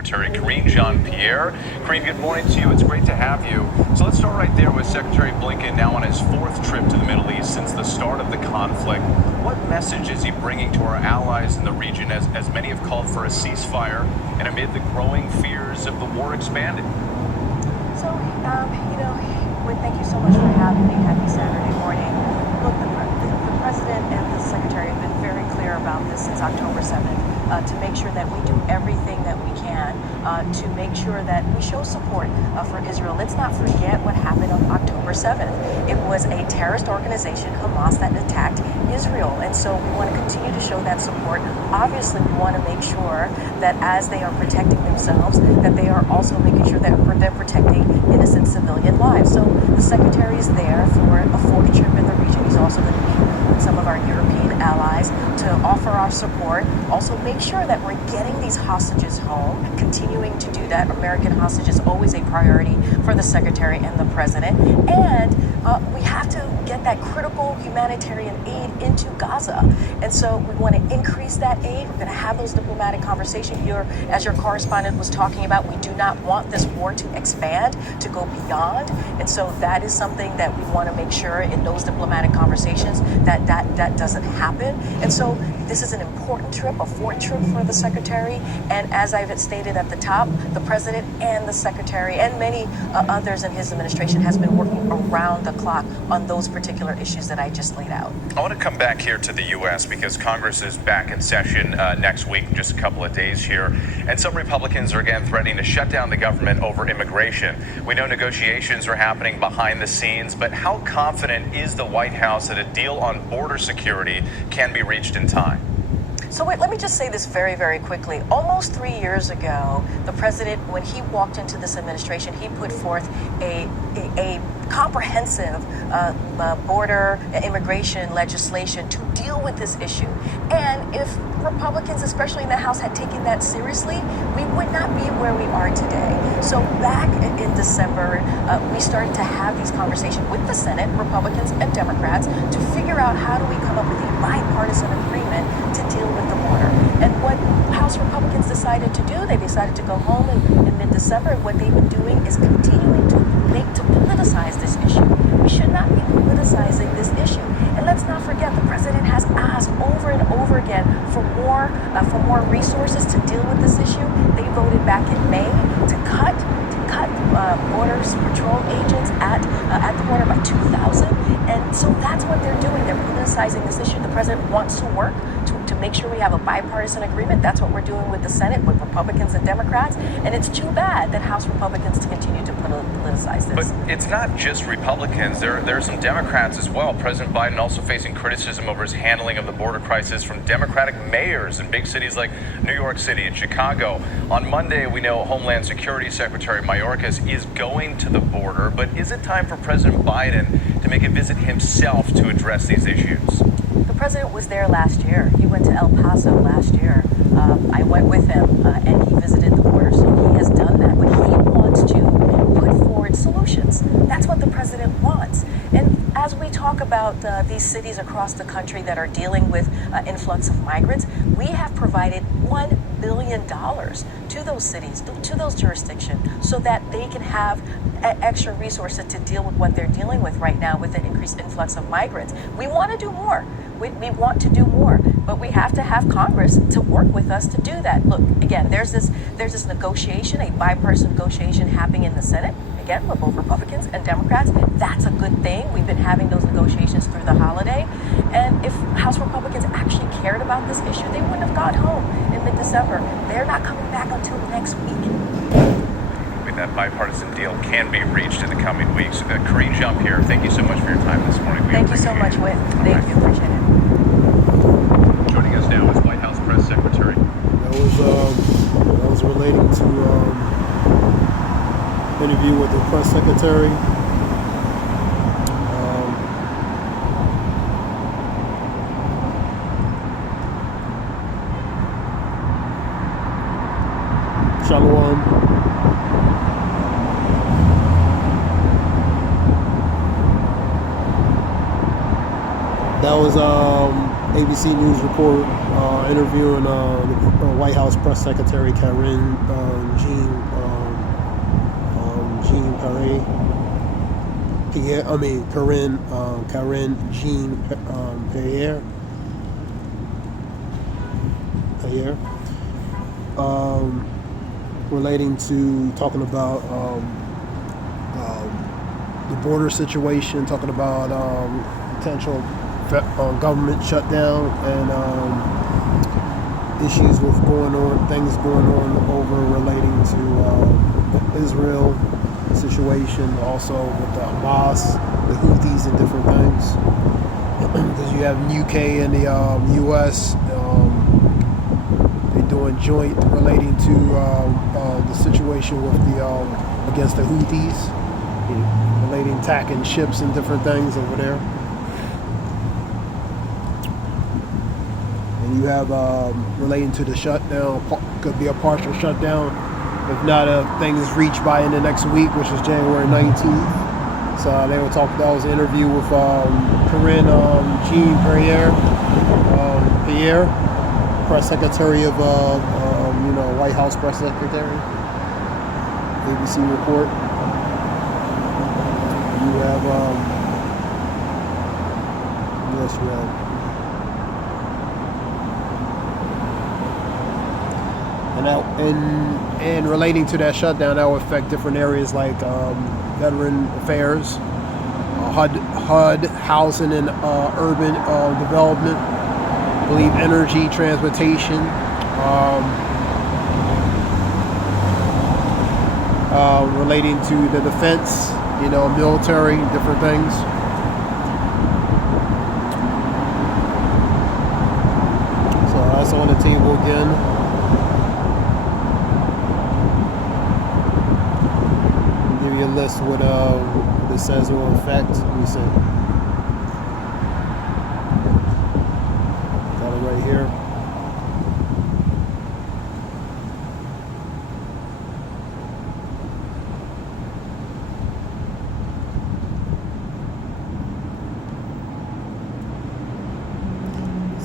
Secretary Karine Jean-Pierre. Karine, good morning to you. It's great to have you. So let's start right there with Secretary Blinken now on his fourth trip to the Middle East since the start of the conflict. What message is he bringing to our allies in the region as many have called for a ceasefire and amid the growing fears of the war expanding? So, thank you so much for having me. Happy Saturday morning. Look, the President and the Secretary have been very clear about this since October 7th. To make sure that we do everything that we can to make sure that we show support for Israel. Let's not forget what happened on October 7th. It was a terrorist organization, Hamas, that attacked Israel. And so we want to continue to show that support. Obviously, we want to make sure that as they are protecting themselves, that they are also making sure that they're protecting innocent civilian lives. So the Secretary is there for a fourth trip in the region. He's also going to meet with some of our European allies to offer our support. Also make sure that we're getting these hostages home, continuing to do that. American hostages always a priority for the Secretary and the President. And we have to get that critical humanitarian aid into Gaza. And so we want to increase that aid. We're going to have those diplomatic conversations. As your correspondent was talking about, we do not want this war to expand, to go beyond. And so that is something that we want to make sure in those diplomatic conversations that doesn't happen. And so this is an important trip, a fourth trip for the Secretary. And as I've stated at the top, the President and the Secretary and many others in his administration has been working around the clock on those particular issues that I just laid out. I want to come back here to the U.S. because Congress is back in session next week, in just a couple of days here. And some Republicans are again threatening to shut down the government over immigration. We know negotiations are happening behind the scenes, but how confident is the White House that a deal on border security can be reached in time? So let me just say this very, very quickly. Almost 3 years ago, the President, when he walked into this administration, he put forth a comprehensive border immigration legislation to deal with this issue. And if Republicans, especially in the House, had taken that seriously, we would not be where we are today. So back in December, we started to have these conversations with the Senate, Republicans and Democrats, to figure out how do we come up with a bipartisan agreement to deal with the border. And what House Republicans decided to do, they decided to go home in mid-December, and what they've been doing is continuing to politicize this issue. We should not be politicizing this issue. And let's not forget, the President has asked over and over again for more resources to deal with this issue. They voted back in May to cut border patrol agents at the border by 2,000. And so that's what they're doing. They're politicizing this issue. The President wants to work to make sure we have a bipartisan agreement. That's what we're doing with the Senate, with Republicans and Democrats. And it's too bad that House Republicans continue to politicize this. But it's not just Republicans. There are some Democrats as well. President Biden also facing criticism over his handling of the border crisis from Democratic mayors in big cities like New York City and Chicago. On Monday, we know Homeland Security Secretary Mayorkas is going to the border. But is it time for President Biden to make a visit himself to address these issues? The President was there last year. He went to El Paso last year. I went with him and he visited the border. So he has done that. But he wants to put forward solutions. That's what the President wants. And as we talk about these cities across the country that are dealing with influx of migrants, we have provided $1 billion to those cities, to those jurisdictions, so that they can have extra resources to deal with what they're dealing with right now with the increased influx of migrants. We want to do more. We want to do more, but we have to have Congress to work with us to do that. Look, again, there's this negotiation, a bipartisan negotiation happening in the Senate, again, with both Republicans and Democrats. That's a good thing. We've been having those negotiations through the holiday. And if House Republicans actually cared about this issue, they wouldn't have gone home in mid-December. They're not coming back until next week. That bipartisan deal can be reached in the coming weeks. Karine Jean-Pierre, thank you so much for your time this morning. Thank you so much, Whit. Thank you. Appreciate it. Joining us now is White House Press Secretary. That was relating to interview with the press secretary. Shalom. That was ABC News report interviewing the White House Press Secretary Karine Jean-Pierre, relating to talking about the border situation, talking about potential government shutdown and issues with things going on over relating to Israel situation, also with the Hamas, the Houthis, and different things. Because you have UK and the US, they're doing joint relating to the situation with the against the Houthis, relating attacking ships and different things over there. And you have relating to the shutdown, could be a partial shutdown, if not things reached by in the next week, which is January 19th. So they were talking. That was an interview with Karine Jean-Pierre, press secretary of White House press secretary. ABC report. You have yes, you have. And relating to that shutdown, that will affect different areas like veteran affairs, HUD, housing and urban development, I believe energy, transportation, relating to the defense, military, different things. So that's on the table again. A list what this says will affect. Let me see. Got it right here.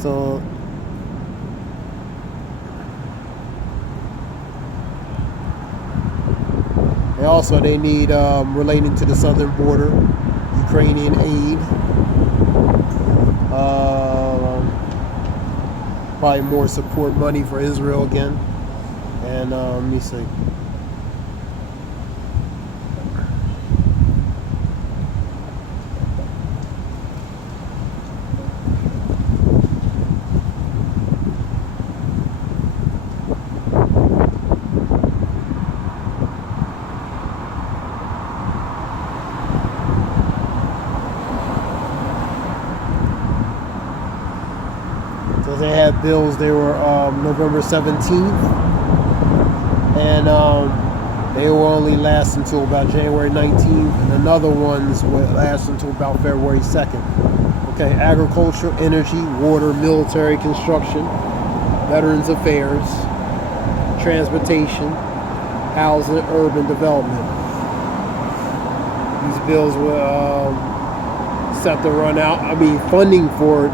So also, they need, relating to the southern border, Ukrainian aid. Probably more support money for Israel again. And let me see. They had bills. They were November 17th, and they will only last until about January 19th, and another ones will last until about February 2nd. Okay, agriculture, energy, water, military, construction, veterans affairs, transportation, housing, urban development. These bills were set to run out. Funding for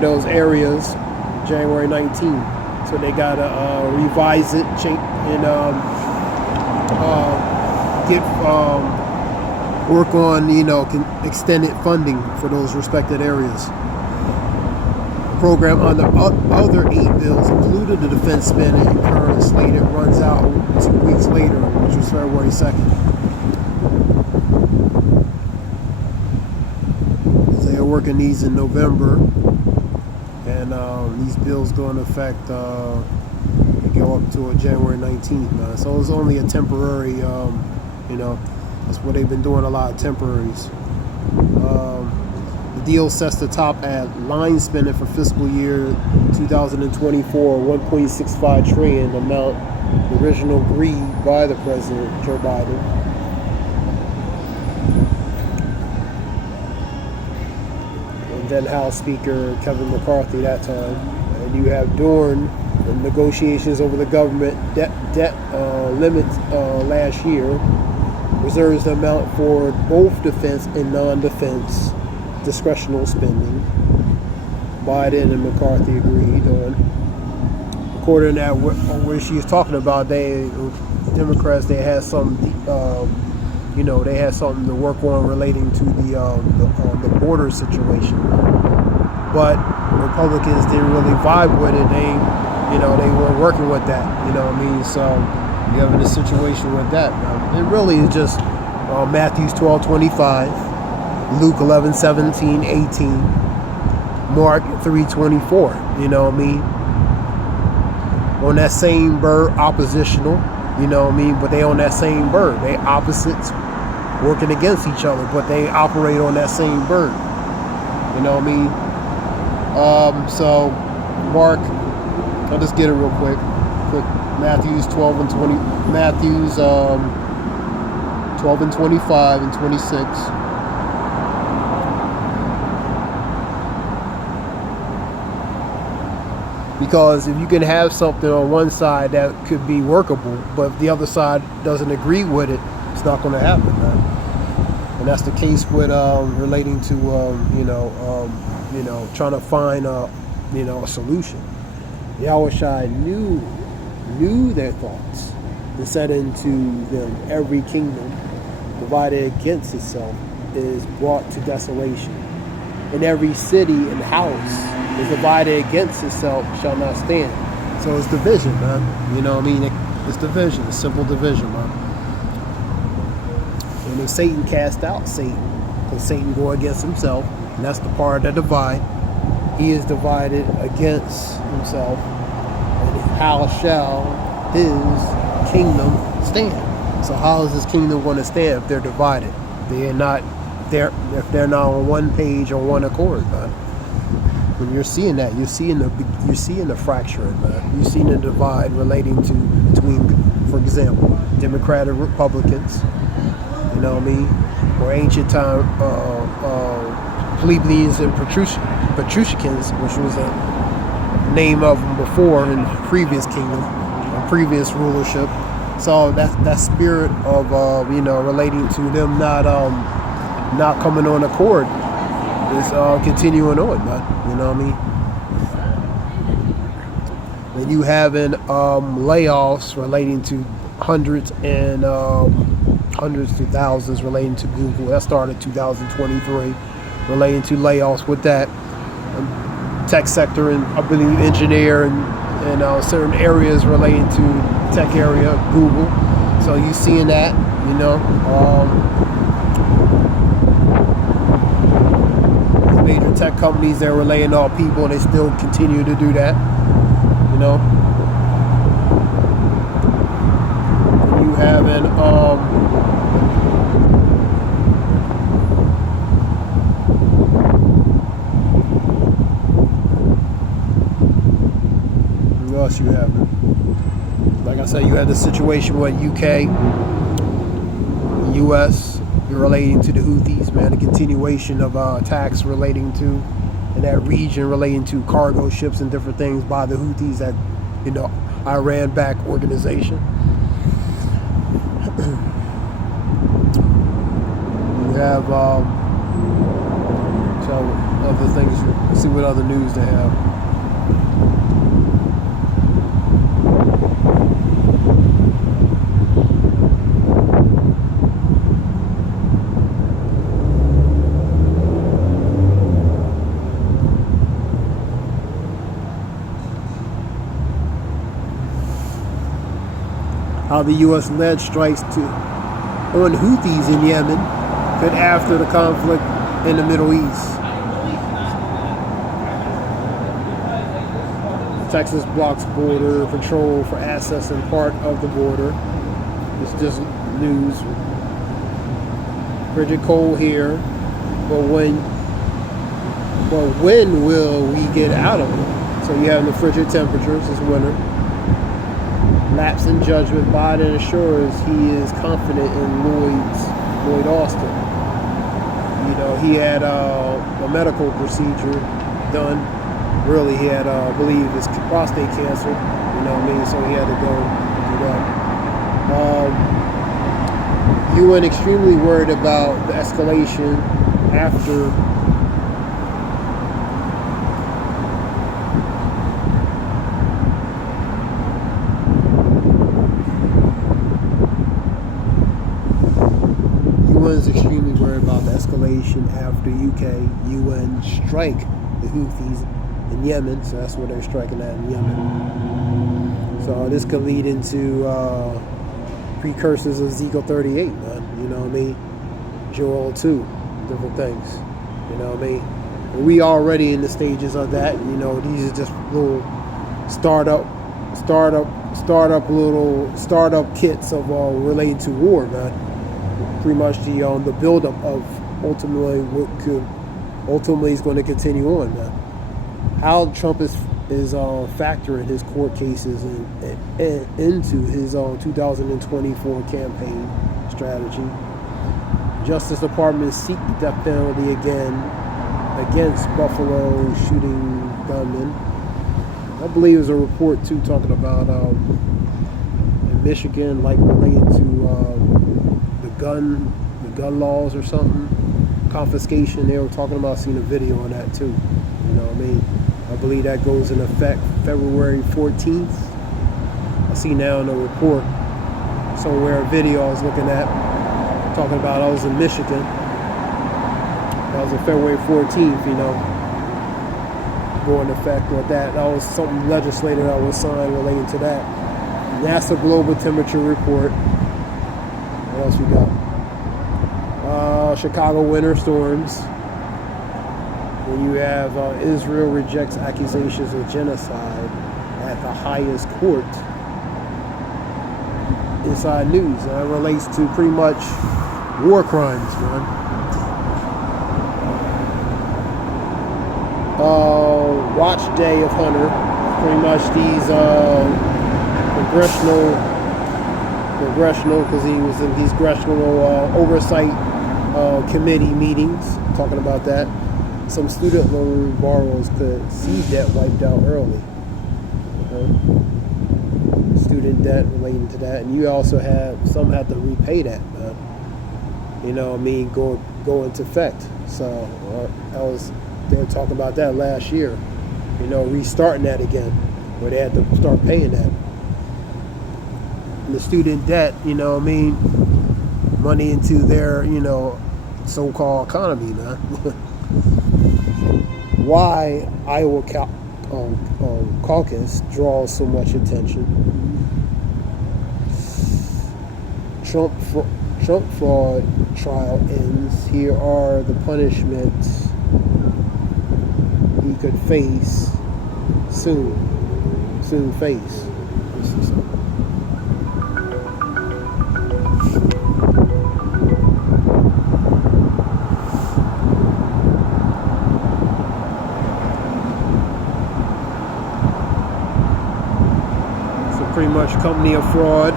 those areas January 19th. So they gotta revise it, change, and work on extended funding for those respected areas. The program on the other 8 bills included the defense spending and current slated runs out 2 weeks later, which was February 2nd. They are working these in November. And these bills go into effect, they go up to January 19th. So it's only a temporary, that's what they've been doing, a lot of temporaries. The deal sets the top at line spending for fiscal year 2024, 1.65 trillion amount, the original agreed by the President, Joe Biden. Then House Speaker Kevin McCarthy that time, and you have during the negotiations over the government debt limit last year, reserves the amount for both defense and non-defense discretionary spending. Biden and McCarthy agreed on. According to that, where she's talking about, Democrats, they had some, they had something to work on relating to the border situation. But Republicans didn't really vibe with it. They weren't working with that. You know what I mean? So you're having a situation with that. It really is just Matthew 12:25, Luke 11:17, 18, Mark 3:24. You know what I mean? On that same bird, oppositional. You know what I mean? But they on that same bird. They opposites working against each other, but they operate on that same bird. You know what I mean? So Mark, I'll just get it real quick. Matthews 12 and 20. Matthews 12 and 25 and 26. Because if you can have something on one side that could be workable, but if the other side doesn't agree with it, it's not going to happen, man. And that's the case with relating to trying to find a solution. Yahushua knew their thoughts and said unto them, every kingdom divided against itself is brought to desolation, and every city and house is divided against itself shall not stand. So it's division, man. You know what I mean? It's division, it's simple division, man. And then Satan cast out Satan, because Satan go against himself, and that's the part that divide. He is divided against himself, and how shall his kingdom stand? So how is his kingdom going to stand if they're divided? If they're not on one page or one accord, man. When you're seeing that, you're seeing the fracturing, man. You're seeing the divide relating between, for example, Democrat and Republicans. You know what I mean? Or ancient time plebeians and patricians, which was a name of them before in the previous kingdom, previous rulership. So that spirit of relating to them not coming on accord is continuing on, man. You know what I mean? And you having layoffs relating to hundreds to thousands relating to Google. That started 2023, relating to layoffs with that tech sector, and I believe engineer and certain areas relating to tech area, Google. So you seeing that, major tech companies, they're laying off people, and they still continue to do that. You having what else you having? Like I said, you had the situation with UK, US. You're relating to the Houthis, man. The continuation of attacks relating to in that region, relating to cargo ships and different things by the Houthis, that Iran-backed organization. You have other things. Let's see what other news they have. How the U.S. led strikes on Houthis in Yemen could after the conflict in the Middle East. Texas blocks border control for accessing part of the border. It's just news. Frigid cold here, but when will we get out of it? So you have the frigid temperatures this winter. Lapse in judgment, Biden assures he is confident in Lloyd Austin. He had a medical procedure done. Really, he had, I believe, his prostate cancer. So he had to go do that. UN extremely worried about the escalation after everyone's extremely worried about the escalation after UN strike the Houthis in Yemen. So that's where they're striking at, in Yemen. So this could lead into precursors of Ezekiel 38, man. You know what I mean? Joel 2, different things. You know what I mean? And we already in the stages of that. You know, these are just little startup kits of relating to war, man. Pretty much the buildup of ultimately is going to continue on, man. How Trump is factoring his court cases into his 2024 campaign strategy. Justice Department seek the death penalty again against Buffalo shooting gunman. I believe there's a report too talking about in Michigan, like related to the gun laws or something, confiscation. They were talking about seeing a video on that too. You know what I mean? I believe that goes in effect February 14th. I see now in a report somewhere a video I was looking at talking about I was in Michigan. That was on February 14th, you know, go into effect with that. That was something legislative that was signed relating to that. NASA Global Temperature Report. What else we got? Chicago winter storms. When you have Israel rejects accusations of genocide at the highest court. Inside news. That relates to pretty much war crimes, man. Watch Day of Hunter. Pretty much these congressional, because he was in these congressional oversight committee meetings talking about that. Some student loan borrowers could see debt wiped out early. Student debt relating to that, and you also have some have to repay that. You know what I mean? Go into effect. So they were talking about that last year. You know, restarting that again, where they had to start paying that. And the student debt, you know what I mean? Money into their, you know, so-called economy, man. Why Iowa caucus draws so much attention. Trump fraud trial ends. Here are the punishments he could face soon face. So pretty much company of fraud.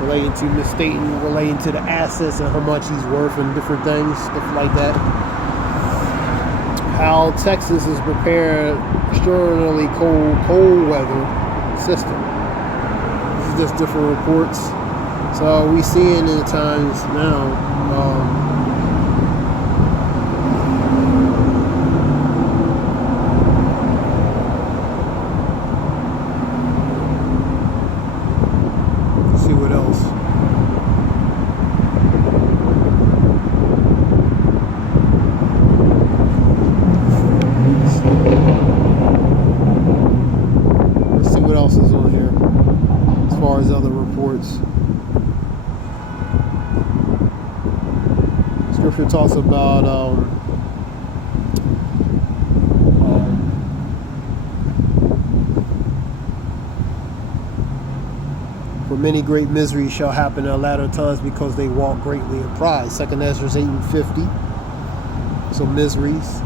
Relating to misstating, relating to the assets and how much he's worth and different things, stuff like that. How Texas is prepared extraordinarily cold weather system. This is just different reports. So we seeing in the times now. Scripture talks about for many great miseries shall happen in the latter times because they walk greatly in pride. 2 Ezra 8:50. So miseries.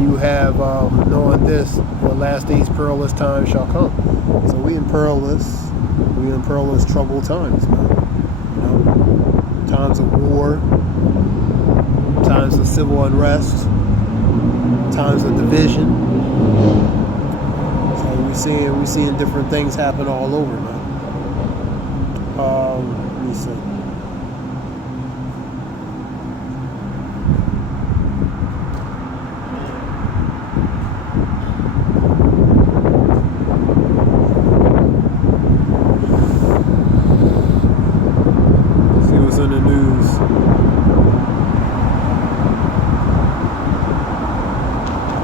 You have knowing this, the last days perilous times shall come. So we in perilous troubled times, man. You know, times of war, times of civil unrest, times of division. So we seeing different things happen all over, man. Let me see.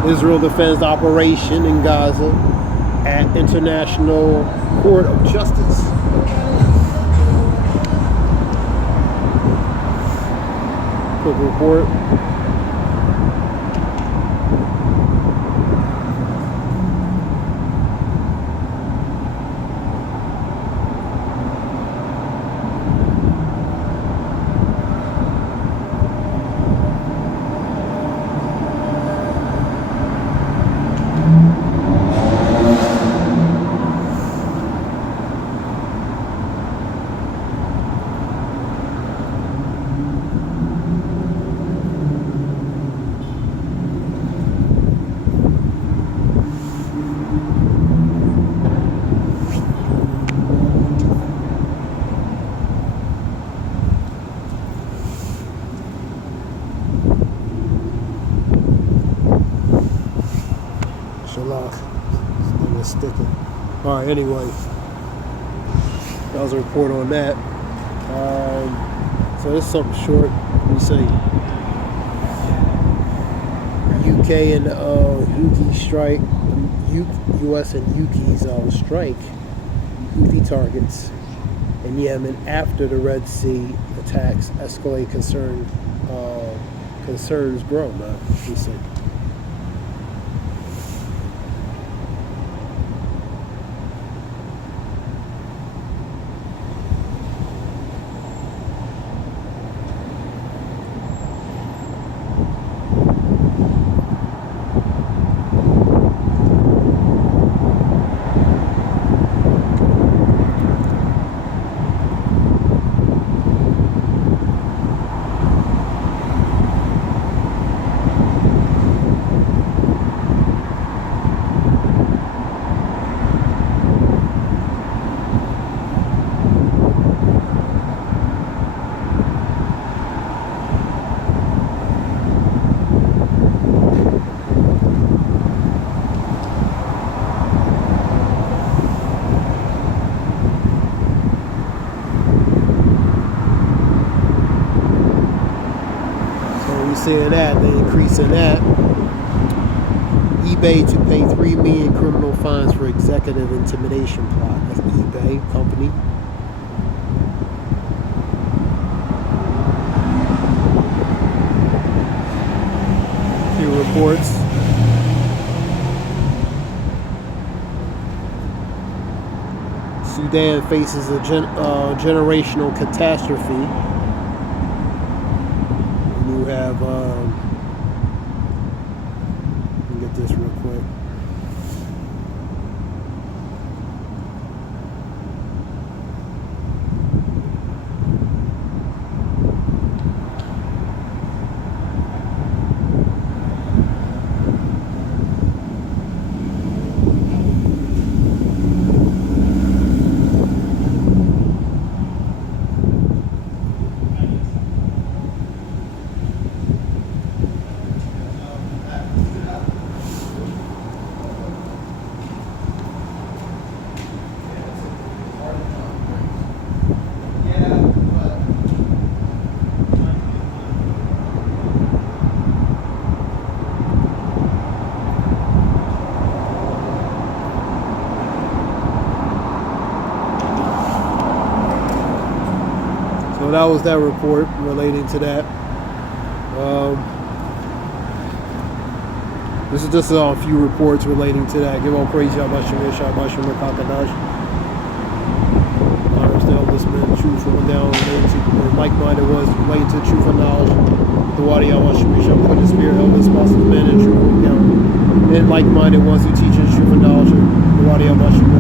Israel defends operation in Gaza at International Court of Justice. Quick report. Sticking. All right, anyway, that was a report on that. So this is something short. Let me say UK and Houthi strike, US and UK's strike Houthi targets in Yemen after the Red Sea attacks escalate. Concerns grow. Let me see. Seeing that, the increase in that. eBay to pay $3 million criminal fines for executive intimidation plot. That's eBay company. Few reports. Sudan faces a generational catastrophe. You have, let me get this real quick. So that was that report relating to that. This is just a few reports relating to that. Give all praise, Yahbashim, Yahbashim, Rakakadash. Honors the eldest men, truth from down, like-minded ones, relating to truth and knowledge. The water Yahbashim, Yahbashim, put the spirit, eldest, possible men, and truth from down. Men like-minded ones who teach in truth and knowledge. The water Yahbashim,